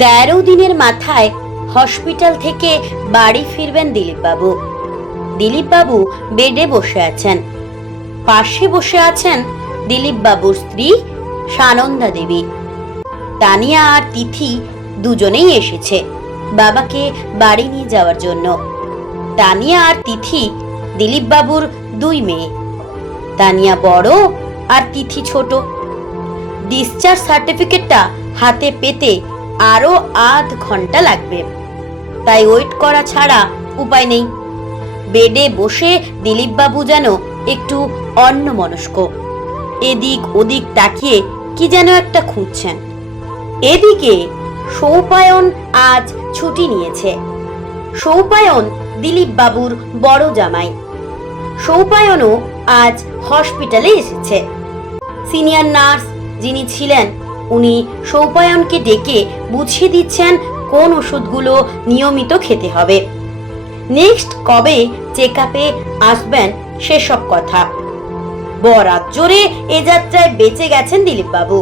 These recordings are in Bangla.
13 দিনের মাথায় হসপিটাল থেকে বাড়ি ফিরবেন দিলীপবাবু। দিলীপবাবু বেডে বসে আছেন। পাশে বসে আছেন দিলীপবাবুর স্ত্রী সানন্দা দেবী। তানিয়া আর তিথি দুজনেই এসেছে বাবাকে বাড়ি নিয়ে যাওয়ার জন্য। তানিয়া আর তিথি দিলীপবাবুর দুই মেয়ে। তানিয়া বড় আর তিথি ছোট। ডিসচার্জ সার্টিফিকেটটা হাতে পেতে আরো আধ ঘন্টা লাগবে, তাই ওয়েট করা ছাড়া উপায় নেই। বেডে বসে দিলীপবাবু যেন একটু অন্যমনস্ক, এদিক ওদিক তাকিয়ে কি যেন একটা খুঁজছেন। এদিকে সৌপায়ন আজ ছুটি নিয়েছে। সৌপায়ন দিলীপবাবুর বড় জামাই। সৌপায়নও আজ হসপিটালে এসেছে। সিনিয়র নার্স যিনি ছিলেন উনি সৌপায়নকে ডেকে বুঝিয়ে দিচ্ছেন কোন ওষুধগুলো নিয়মিত খেতে হবে, নেক্সট কবে চেকআপে আসবেন সেসব কথা। বরাত জোরে এ যাত্রায় বেঁচে গেছেন দিলীপবাবু।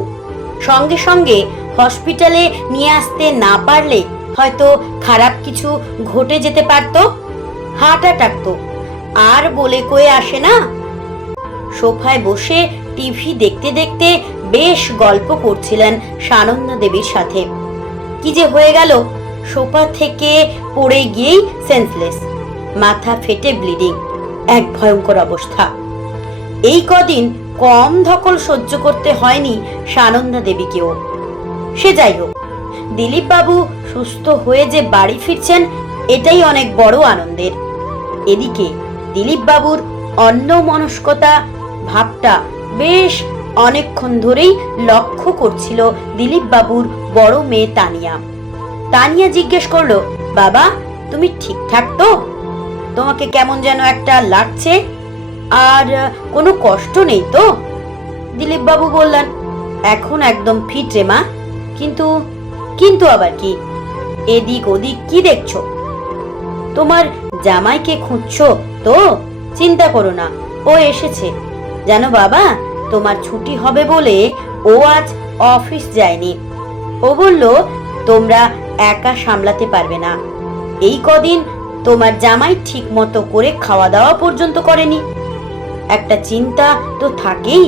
সঙ্গে সঙ্গে হসপিটালে নিয়ে আসতে না পারলে হয়তো খারাপ কিছু ঘটে যেতে পারত, হার্ট অ্যাটাক তো আর বলে কয়ে আসে না। সোফায় বসে টিভি দেখতে দেখতে বেশ গল্প করছিলেন সানন্দা দেবীর সাথে। কি যে হয়ে গেল, সোফা থেকে পড়ে গিয়েই সেন্সলেস, মাথা ফেটে ব্লিডিং, এক ভয়ঙ্কর অবস্থা। এই কদিন কম ধকল সহ্য করতে হয়নি সানন্দা দেবীকেও। সে যাই হোক, দিলীপবাবু সুস্থ হয়ে যে বাড়ি ফিরছেন এটাই অনেক বড় আনন্দের। এদিকে দিলীপবাবুর অন্যমনস্কতা ভাবটা বেশ অনেকক্ষণ ধরেই লক্ষ্য করছিল দিলীপবাবুর বড় মেয়ে তানিয়া। তানিয়া জিজ্ঞেস করলো, বাবা তুমি ঠিকঠাক তো? তোমাকে কেমন যেন একটা লাগছে, আর কোনো কষ্ট নেই তো? দিলীপবাবু বললেন, এখন একদম ফিট রে মা। কিন্তু কিন্তু আবার কি? এদিক ওদিক কি দেখছো? তোমার জামাইকে খুঁজছো তো? চিন্তা করো না, ও এসেছে। জানো বাবা, তোমার ছুটি হবে বলে ও আজ অফিস যায়নি। ও বলল তোমরা একা সামলাতে পারবে না। এই কদিন তোমার জামাই ঠিক মতো করে খাওয়া দাওয়া পর্যন্ত করেনি। একটা চিন্তা তো থাকেই।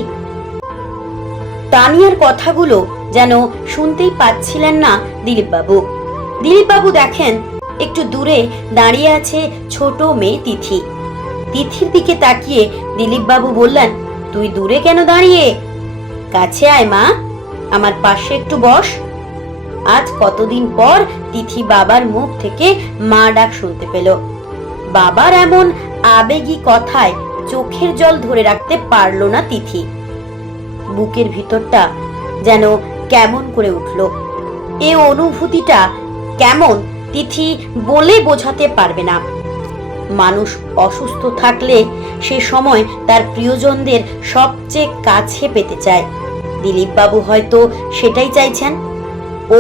তানিয়ার কথাগুলো যেন শুনতেই পাচ্ছিলেন না দিলীপবাবু। দিলীপবাবু দেখেন একটু দূরে দাঁড়িয়ে আছে ছোট মেয়ে তিথি। তিথির দিকে তাকিয়ে দিলীপবাবু বললেন, তুই দূরে কেন দাঁড়িয়ে? কাছে আয় মা, আমার পাশে একটু বস। আজ কতদিন পর তিথি বাবার মুখ থেকে মা ডাক শুনতে পেল। বাবার এমন আবেগী কথায় চোখের জল ধরে রাখতে পারল না তিথি। বুকের ভিতরটা যেন কেমন করে উঠল। এ অনুভূতিটা কেমন তিথি বলে বোঝাতে পারবে না। মানুষ অসুস্থ থাকলে সে সময় তার প্রিয়জনদের সবচেয়ে কাছে পেতে চায়। দিলীপবাবু হয়তো সেটাই চাইছেন।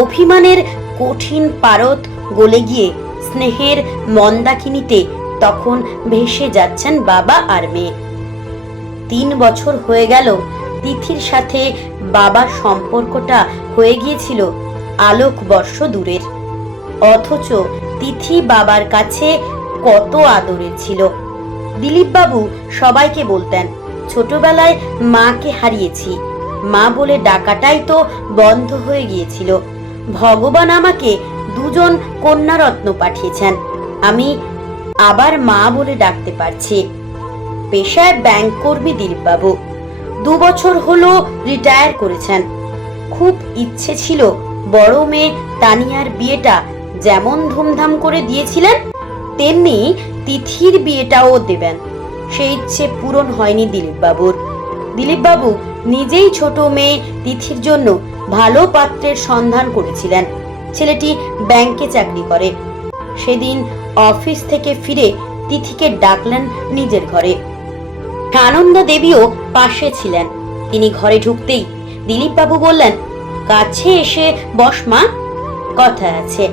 অভিমানের কঠিন পারদ গলে গিয়ে স্নেহের মন্দাকিনীতে তখন ভেসে যাচ্ছেন বাবা আর মেয়ে। 3 বছর হয়ে গেল তিথির সাথে বাবার সম্পর্কটা হয়ে গিয়েছিল আলোকবর্ষ দূরের। অথচ তিথি বাবার কাছে কত আদরের ছিল। দিলীপবাবু সবাইকে বলতেন, ছোটবেলায় মাকে হারিয়েছি, মা বলে ডাকাটাই তো বন্ধ হয়ে গিয়েছিল। ভগবান আমাকে 2 কন্যারত্ন পাঠিয়েছেন, আমি আবার মা বলে ডাকতে পারছি। পেশায় ব্যাংক কর্মী দিলীপবাবু। 2 বছর হলো রিটায়ার করেছেন। খুব ইচ্ছে ছিল বড় মেয়ে তানিয়ার বিয়েটা যেমন ধুমধাম করে দিয়েছিলেন তেমনি তিথির বিয়েটাও দেবেন। সেই ইচ্ছে পূরণ হয়নি দিলীপবাবুর। দিলীপবাবু নিজেই ছোট মেয়ে তিথির জন্য ভালো পাত্রের সন্ধান করেছিলেন। ছেলেটি ব্যাংকে চাকরি করে। সেদিন অফিস থেকে ফিরে তিথিকে ডাকলেন নিজের ঘরে। সানন্দা দেবীও পাশে ছিলেন। তিনি ঘরে ঢুকতেই দিলীপবাবু বললেন, কাছে এসে বস মা, কথা আছে।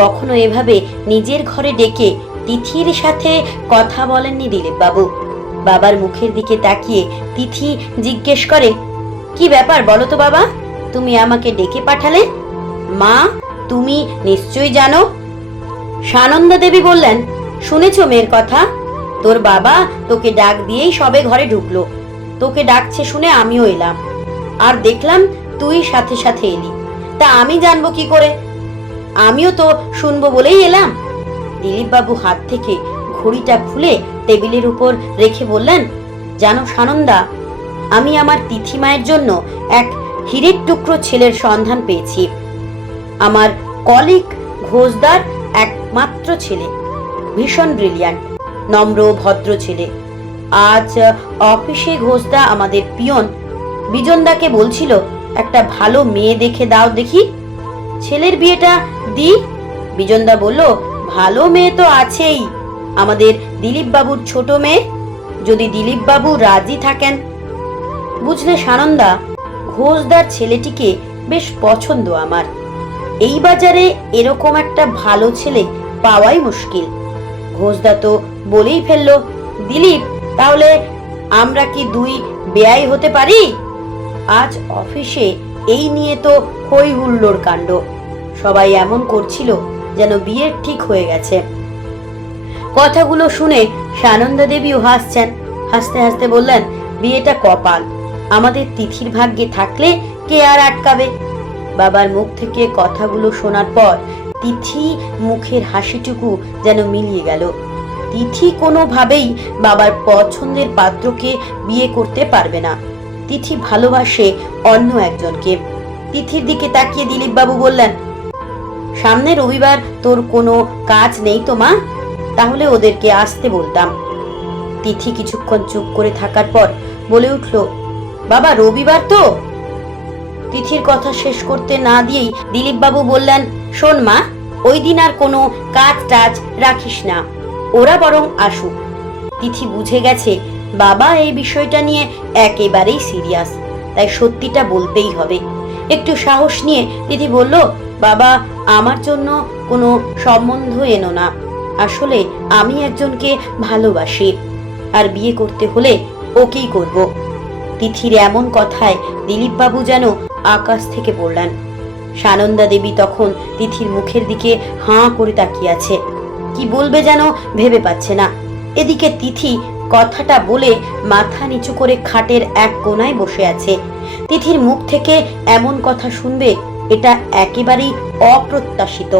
কখনো এভাবে নিজের ঘরে ডেকে তিথির সাথে কথা বলেননি দিলীপবাবু। বাবার মুখের দিকে তাকিয়ে তিথি জিজ্ঞেস করে, কি ব্যাপার বলো তো বাবা, তুমি আমাকে ডেকে পাঠালে? মা তুমি নিশ্চয়ই জানো। সানন্দা দেবী বললেন, শুনেছো মেয়ের কথা? তোর বাবা তোকে ডাক দিয়েই সবে ঘরে ঢুকলো। তোকে ডাকছে শুনে আমিও এলাম, আর দেখলাম তুই সাথে সাথে এলি। তা আমি জানবো কি করে? আমিও তো শুনবো বলেই এলাম। দিলীপ বাবু হাত থেকে ঘড়িটা খুলে টেবিলের উপর রেখে বললেন, জানো সানন্দা, আমি আমার তিথি মায়ের জন্য এক হীরের টুকরো ছেলের সন্ধান পেয়েছি। আমার কলিগ ঘোষদার একমাত্র ছেলে, ভীষণ ব্রিলিয়ান্ট, নম্র ভদ্র ছেলে। আজ অফিসে ঘোষদা আমাদের পিয়ন বিজনদাকে বলছিল, একটা ভালো মেয়ে দেখে দাও দেখি, ছেলের বিয়েটা দি। বিজনদা বলল, ভালো মেয়ে তো আছেই, আমাদের দিলীপ বাবুর ছোট মেয়ে, যদি দিলীপ বাবু রাজি থাকেন। বুঝলে সানন্দা, ঘোষদার ছেলেটিকে বেশ পছন্দ আমার। এই বাজারে এরকম একটা ভালো ছেলে পাওয়াই মুশকিল। ঘোষদা তো বলেই ফেললো, দিলীপ, তাহলে আমরা কি দুই বেয়াই হতে পারি? আজ অফিসে এই নিয়ে তো হই হুল্লোড় কাণ্ড। সবাই এমন করছিল যেন বিয়ে ঠিক হয়ে গেছে। কথাগুলো শুনে সানন্দা দেবীও হাসছেন। হাসতে হাসতে বললেন, বিয়েটা কপাল, আমাদের তিথির ভাগ্যে থাকলে কে আর আটকাবে। বাবার মুখ থেকে কথাগুলো শোনার পর তিথি মুখের হাসিটুকু যেন মিলিয়ে গেল। তিথি কোনোভাবেই বাবার পছন্দের পাত্রকে বিয়ে করতে পারবে না। তিথি ভালোবাসে অন্য একজনকে। তিথির দিকে তাকিয়ে দিলীপ বাবু বললেন, সামনে রবিবার তোর কোনো কাজ নেই তো মা? তাহলে ওদেরকে আসতে বলতাম। তিথি কিছুক্ষণ চুপ করে থাকার পর বলে উঠল, বাবা রবিবার তো? তিথির কথা শেষ করতে না দিয়েই দিলীপ বাবু বললেন, শোন মা, ওই দিন আর কোনো কাজ টাজ রাখিস না, ওরা বরং আসুক। তিথি বুঝে গেছে বাবা এই বিষয়টা নিয়ে একেবারেই সিরিয়াস, তাই সত্যিটা বলতেই হবে। একটু সাহস নিয়ে তিথি বলল, বাবা, আমার জন্য কোনো সম্বন্ধ এনো না। আসলে আমি একজনকে ভালোবাসি, আর বিয়ে করতে হলে ওকেই করব। তিথির এমন কথায় দিলীপ বাবু যেন আকাশ থেকে পড়লেন। সানন্দা দেবী তখন তিথির মুখের দিকে হাঁ করে তাকিয়ে আছে, কি বলবে যেন ভেবে পাচ্ছে না। এদিকে তিথি কথাটা বলে মাথা নিচু করে খাটের এক কোণায় বসে আছে। তিথির মুখ থেকে এমন কথা শুনবে, এটা একেবারেই অপ্রত্যাশিত।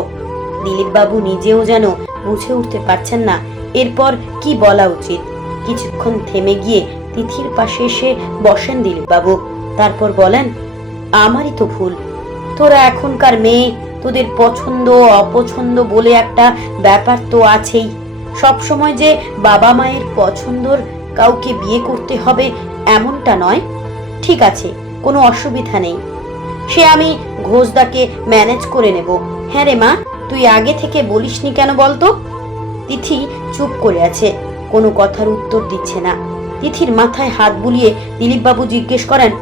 দিলীপ বাবু নিজেও যেন বুঝে উঠতে পারছেন না এরপর কি বলা উচিত। কিছুক্ষণ থেমে গিয়ে তিথির পাশে এসে বসেন দিলীপ বাবু। তারপর বলেন, আমারই তো ভুল। তোরা এখনকার মেয়ে, তোদের পছন্দ অপছন্দ বলে একটা ব্যাপার তো আছেই। সবসময় যে বাবা মায়ের পছন্দর কাউকে বিয়ে করতে হবে এমনটা নয়। ঠিক আছে, কোনো অসুবিধা নেই, সে আমি ঘোষদাকে ম্যানেজ করে নেব। হ্যাঁ রে মা, তুই আগে থেকে বলিসনি কেন বলতো? তিথি চুপ করে আছে, কোনো কথার উত্তর দিচ্ছে না। তিথির মাথায় হাত বুলিয়ে দিলীপ বাবু জিজ্ঞেস করেন,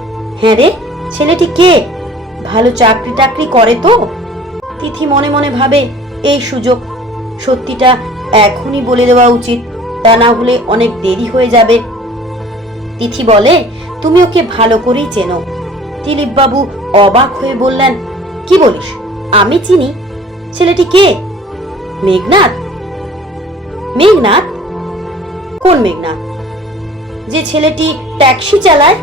হ্যাঁ রে, ছেলেটি কে? ভালো চাকরি টাকরি করে তো? তিথি মনে মনে ভাবে, এই সুযোগ, সত্যিটা এখনই বলে দেওয়া উচিত, তা না হলে অনেক দেরি হয়ে যাবে। তিথি বলে, তুমি ওকে ভালো করেই চেনো। দিলীপ বাবু অবাক হয়ে বললেন, কি বলিস? আমি চিনি? ছেলেটি কে? মেঘনাথ? মেঘনাথ? কোন মেঘনাথ? যে ছেলেটি ট্যাক্সি চালায়?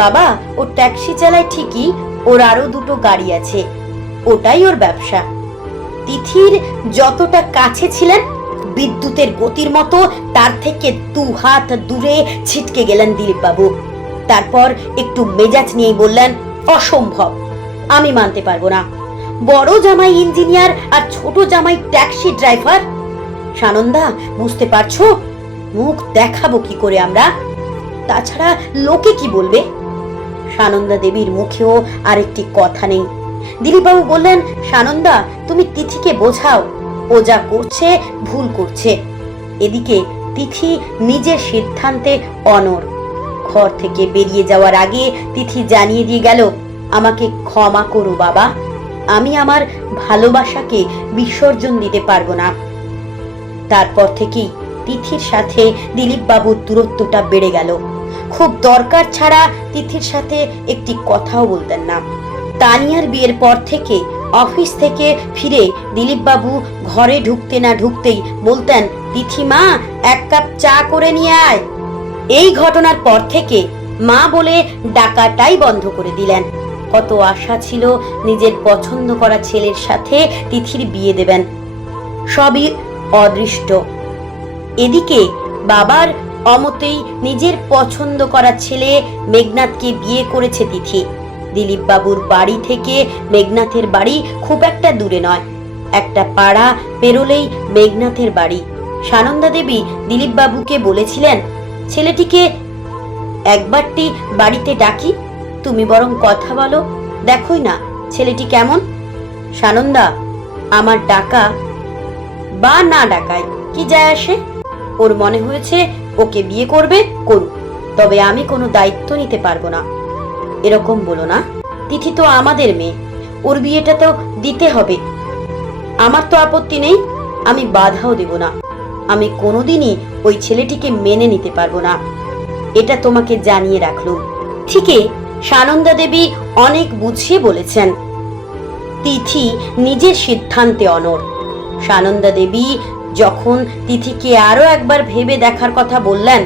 বাবা, ও ট্যাক্সি চালায় ঠিকই, ওর আরো দুটো গাড়ি আছে, ওটাই ওর ব্যবসা। তিথির যতটা কাছে ছিলেন, বিদ্যুতের গতির মতো তার থেকে 2 হাত দূরে ছিটকে গেলেন দিলীপ বাবু। তারপর একটু মেজাজ নিয়েই বললেন, অসম্ভব, আমি মানতে পারবো না। বড় জামাই ইঞ্জিনিয়ার আর ছোট জামাই ট্যাক্সি ড্রাইভার। সানন্দা, বুঝতে পারছো? মুখ দেখাবো কি করে আমরা? তাছাড়া লোকে কি বলবে? সানন্দা দেবীর মুখেও আরেকটি কথা নেই। দিলীপবাবু বললেন, সানন্দা, তুমি তিথিকে বোঝাও, ও যা করছে ভুল করছে। এদিকে তিথি নিজের সিদ্ধান্তে অনড়। ঘর থেকে বেরিয়ে যাওয়ার আগে তিথি জানিয়ে দিয়ে গেল, আমাকে ক্ষমা করো বাবা, আমি আমার ভালোবাসাকে বিসর্জন দিতে পারবো না। তারপর থেকেই তিথির সাথে দিলীপ বাবুর দূরত্বটা বেড়ে গেল। খুব দরকার ছাড়া তিথির সাথে একটি কথাও বলতেন না। তানিয়ার বিয়ের পর থেকে অফিস থেকে ফিরে দিলীপবাবু ঘরে ঢুকতে না ঢুকতেই বলতেন, তিথি মা, 1 কাপ চা করে নিয়ে আয়। এই ঘটনার পর থেকে মা বলে ডাকাটাই বন্ধ করে দিলেন। কত আশা ছিল নিজের পছন্দ করা ছেলের সাথে তিথির বিয়ে দেবেন, সবই অদৃষ্ট। এদিকে বাবার অমতেই নিজের পছন্দ করা ছেলে মেঘনাথকে বিয়ে করেছে তিথি। দিলীপ বাবুর বাড়ি থেকে মেঘনাথের বাড়ি খুব একটা দূরে নয়, একটা পাড়া পেরোলেই মেঘনাথের বাড়ি। সানন্দা দেবী দিলীপ বাবুকে বলেছিলেন, ছেলেটিকে একবারটি বাড়িতে ডাকি, তুমি বরং কথা বলো, দেখোই না ছেলেটি কেমন। সানন্দা, আমার ডাকা বা না ডাকায় কি যায় আসে? ওর মনে হয়েছে ওকে বিয়ে করবে, করুক, তবে আমি কোনো দায়িত্ব নিতে পারবো না। এরকম বলো না, তিথি তো আমাদের মেয়ে, ওর বিয়েটা তো দিতে হবে। আমার তো আপত্তি নেই, আমি বাধাও দেব না। আমি কোনোদিনই ওই ছেলেটিকে মেনে নিতে পারবো না, এটা তোমাকে জানিয়ে রাখলুম। ঠিকই সানন্দা দেবী অনেক বুঝিয়ে বলেছেন। তিথি নিজের সিদ্ধান্তে অনড়। সানন্দা দেবী যখন তিথিকে আরো একবার ভেবে দেখার কথা বললেন,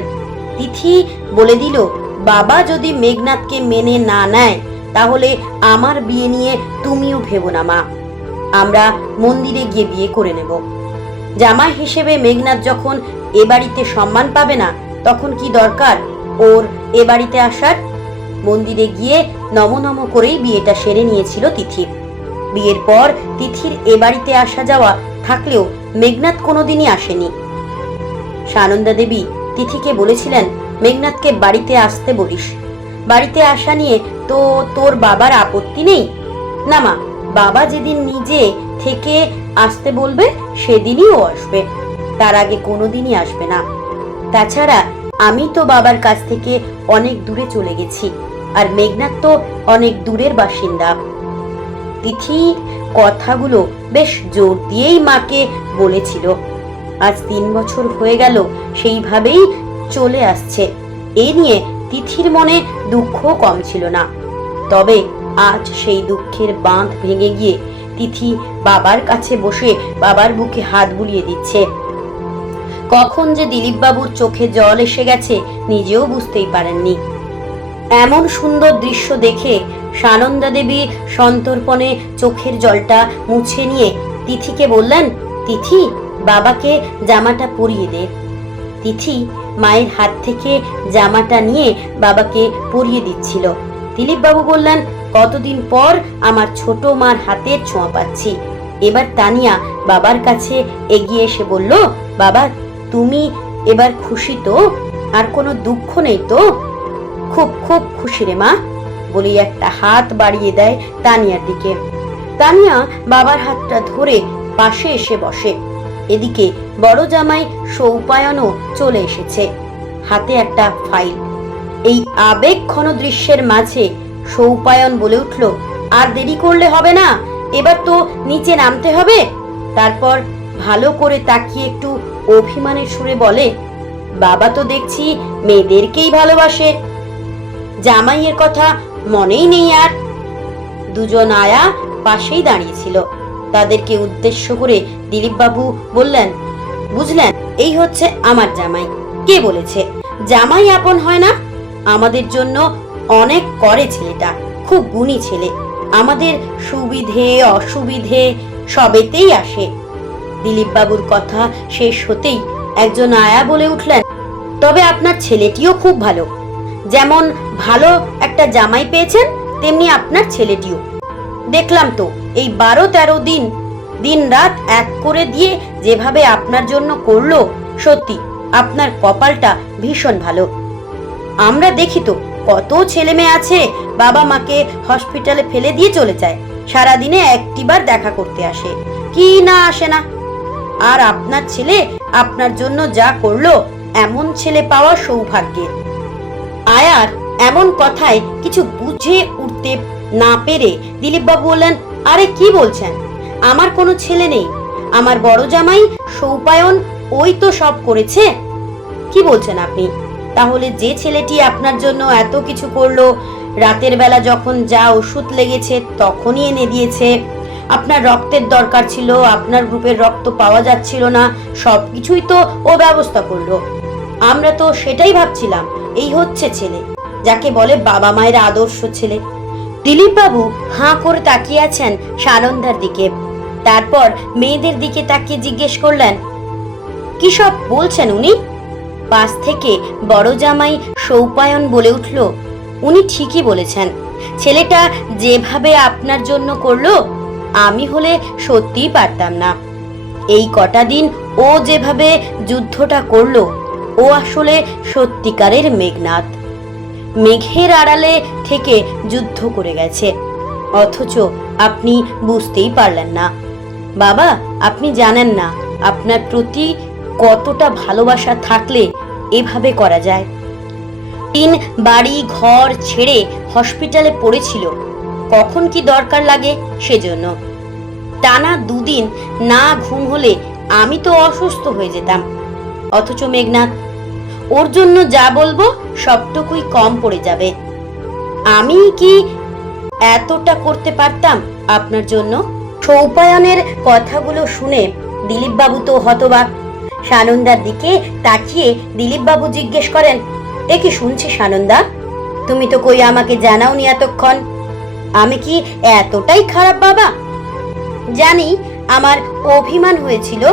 তিথি বলে দিল, বাবা যদি মেঘনাথকে মেনে না নেয় তাহলে আমার বিয়ে নিয়ে তুমিও ভেবো না মা, আমরা মন্দিরে গিয়ে বিয়ে করে নেব। জামাই হিসেবে মেঘনাথ যখন এ বাড়িতে সম্মান পাবে না, তখন কি দরকার ওর এ বাড়িতে আসার? মন্দিরে গিয়ে নম করেই বিয়েটা সেরে নিয়েছিল তিথি। বিয়ের পর তিথির এ বাড়িতে আসা যাওয়া থাকলেও মেঘনাথ কোনোদিনই আসেনি। সানন্দা দেবী তিথিকে বলেছিলেন, মেঘনাথকে বাড়িতে আসতে বলিস, বাড়িতে আসা নিয়ে তো তোর বাবার আপত্তি নেই? না মা, বাবা যেদিন নিজে থেকে আসতে বলবে সেদিনই ও আসবে, তার আগে কোনোদিনই আসবে না। তাছাড়া আমি তো বাবার কাছ থেকে অনেক দূরে চলে গেছি, আর মেঘনাথ তো অনেক দূরের বাসিন্দা। তিথি কথাগুলো বেশ জোর দিয়েই মাকে বলেছিল। আজ 3 বছর হয়ে গেল সেইভাবেই চলে আসছে। এ নিয়ে তিথির মনে দুঃখ কম ছিল না। তবে আজ সেই দুঃখের বাঁধ ভেঙে গিয়ে তিথি বাবার কাছে বসে বাবার বুকে হাত বুলিয়ে দিচ্ছে। কখন যে দিলীপ বাবুর চোখে জল এসে গেছে নিজেও বুঝতেই পারেননি। এমন সুন্দর দৃশ্য দেখে সানন্দা দেবী সন্তর্পণে চোখের জলটা মুছে নিয়ে তিথিকে বললেন, তিথি, বাবাকে জামাটা পরিয়ে দে। তিথি মায়ের হাত থেকে জামাটা নিয়ে বাবাকে পরিয়ে দিচ্ছিল। দিলীপ বাবু বললেন, কতদিন পর আমার ছোট মার হাতের ছোঁয়া পাচ্ছি। এবার তানিয়া বাবার কাছে এগিয়ে এসে বলল, বাবা, তুমি এবার খুশি তো? আর কোনো দুঃখ নেই তো? খুব খুব খুশি রে মা, বলে একটা হাত বাড়িয়ে দেয় তানিয়ার দিকে। তানিয়া বাবার হাতটা ধরে পাশে এসে বসে। এদিকে বড় জামাই সৌপায়নও চলে এসেছে, হাতে একটা ফাইল। এই আবেগঘন দৃশ্যের মাঝে সৌপায়ন বলে উঠল, আর দেরি করলে হবে না, এবার তো নিচে নামতে হবে। তারপর ভালো করে তাকিয়ে একটু অভিমানের সুরে বলে, বাবা তো দেখছি মেয়েদেরকেই ভালোবাসে, জামাইয়ের কথা মনেই নেই আর। দুজন আয়া পাশেই দাঁড়িয়েছিল, তাদেরকে উদ্দেশ্য করে দিলীপ বাবু বললেন, বুঝলেন, এই হচ্ছে আমার জামাই। কে বলেছে জামাই আপন হয় না? আমাদের জন্য অনেক করে ছেলেটা, খুব গুণী ছেলে, আমাদের সুবিধে অসুবিধে সবেতেই আসে। দিলীপ বাবুর কথা শেষ হতেই একজন আয়া বলে উঠলেন, তবে আপনার ছেলেটিও খুব ভালো, যেমন ভালো একটা জামাই পেয়েছেন তেমনি আপনার ছেলেটিও। দেখলাম তো এই 12-13 দিন দিন রাত এক করে দিয়ে যেভাবে আপনার জন্য করলো, সত্যি আপনার কপালটা ভীষণ ভালো। আমরা দেখি তো কত ছেলে মেয়ে আছে বাবা মাকে হসপিটালে ফেলে দিয়ে চলে যায়, সারাদিনে একটিবার দেখা করতে আসে কি না আসে না। আর আপনার ছেলে আপনার জন্য যা করলো, এমন ছেলে পাওয়া সৌভাগ্যের। আয়ার এমন কথায় কিছু বুঝে উঠতে না পেরে দিলীপ বাবু বললেন, আরে কি বলছেন, আমার কোনো ছেলে নেই, আমার বড় জামাই সৌপায়ন ওই তো সব করেছে। কি বলছেন আপনি? তাহলে যে ছেলেটি আপনার জন্য এত কিছু করলো, রাতের বেলা যখন যা ওষুধ লেগেছে তখনই এনে দিয়েছে, আপনার রক্তের দরকার ছিল, আপনার গ্রুপের রক্ত পাওয়া যাচ্ছিল না, সবকিছুই তো ও ব্যবস্থা করলো। আমরা তো সেটাই ভাবছিলাম, এই হচ্ছে ছেলে, যাকে বলে বাবা মায়ের আদর্শ ছেলে। দিলীপ বাবু হাঁ করে তাকিয়ে আছেন সানন্দার দিকে, তারপর মেয়েদের দিকে তাকিয়ে জিজ্ঞেস করলেন, কি সব বলছেন উনি? পাশ থেকে বড় জামাই সৌপায়ন বলে উঠল, উনি ঠিকই বলেছেন, ছেলেটা যেভাবে আপনার জন্য করলো, আমি হলে সত্যিই পারতাম না। এই কটা দিন ও যেভাবে যুদ্ধটা করলো, ও আসলে সত্যিকারের মেঘনাদ। মেঘের আড়ালে থেকে যুদ্ধ করে গেছে, অথচ আপনি বুঝতেই পারলেন না। বাবা, আপনি জানেন না আপনার প্রতি কতটা ভালোবাসা থাকলে এভাবে করা যায়। তিন বাড়ি ঘর ছেড়ে হসপিটালে পড়েছিল, কখন কি দরকার লাগে সেজন্য। টানা দুদিন না ঘুম হলে আমি তো অসুস্থ হয়ে যেতাম। অথচ মেঘনাথ, ওর জন্য যা বলবো সবটুকুই কম পড়ে যাবে। আমি কি এতটা করতে পারতাম আপনার জন্য? সৌপায়নের কথাগুলো শুনে দিলীপ বাবু তো হতবাক। সানন্দার দিকে তাকিয়ে দিলীপ বাবু জিজ্ঞেস করেন, এ কি শুনছি সানন্দা? তুমি তো কই আমাকে জানাওনি এতক্ষণ। আমি কি এতটাই খারাপ বাবা? জানি আমার অভিমান হয়েছিল,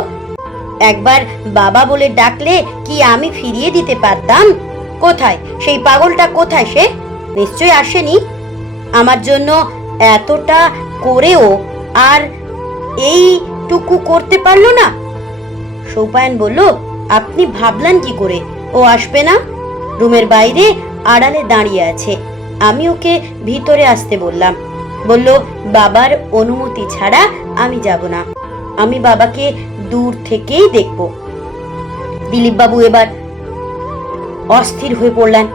একবার বাবা বলে ডাকলে কি আমি ফিরিয়ে দিতে পারতাম? কোথায় সেই পাগলটা, কোথায় সে? নিশ্চয়ই আসেনি। আমার জন্য এতটা করেও আর এইটুকু করতে পারলো না। সৌপায়ন বলল, আপনি ভাবলেন কি করে ও আসবে না? রুমের বাইরে আড়ালে দাঁড়িয়ে আছে, আমি ওকে ভিতরে আসতে বললাম। বলল বাবার অনুমতি ছাড়া আমি যাব না, আমি বাবাকে দূর থেকেই দেখব। দিলীপ বাবু এবার অস্থির হয়ে পড়লেন।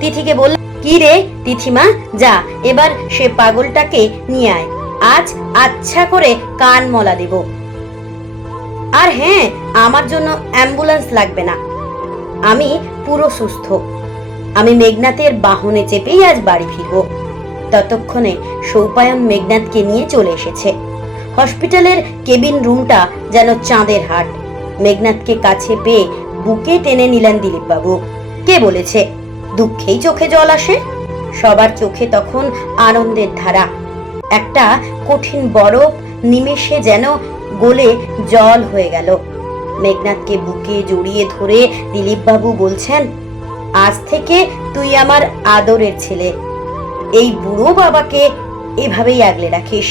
তিথিকে বললেন, কি রে তিথিমা, যা এবার সে পাগলটাকে নিয়ে আয়, আজ আচ্ছা করে কান মলা দেব। আর হ্যাঁ, আমার জন্য অ্যাম্বুলেন্স লাগবে না, আমি পুরো সুস্থ। আমি মেঘনাথের বাহনে চেপেই আজ বাড়ি ফিরব। ততক্ষণে সৌপায়ন মেঘনাথকে নিয়ে চলে এসেছে। হসপিটালের কেবিন রুমটা যেন চাঁদের হাট। মেঘনাথকে কাছে পেয়ে বুকে টেনে নিলেন দিলীপ বাবু। কে বলেছে দুঃখেই চোখে জল আসে? সবার চোখে তখন আনন্দের ধারা। একটা কঠিন বরফ নিমেষে যেন গলে জল হয়ে গেল। মেঘনাথকে বুকে জড়িয়ে ধরে দিলীপ বাবু বলছেন, আজ থেকে তুই আমার আদরের ছেলে। এই বুড়ো বাবাকে এভাবেই আগলে রাখিস।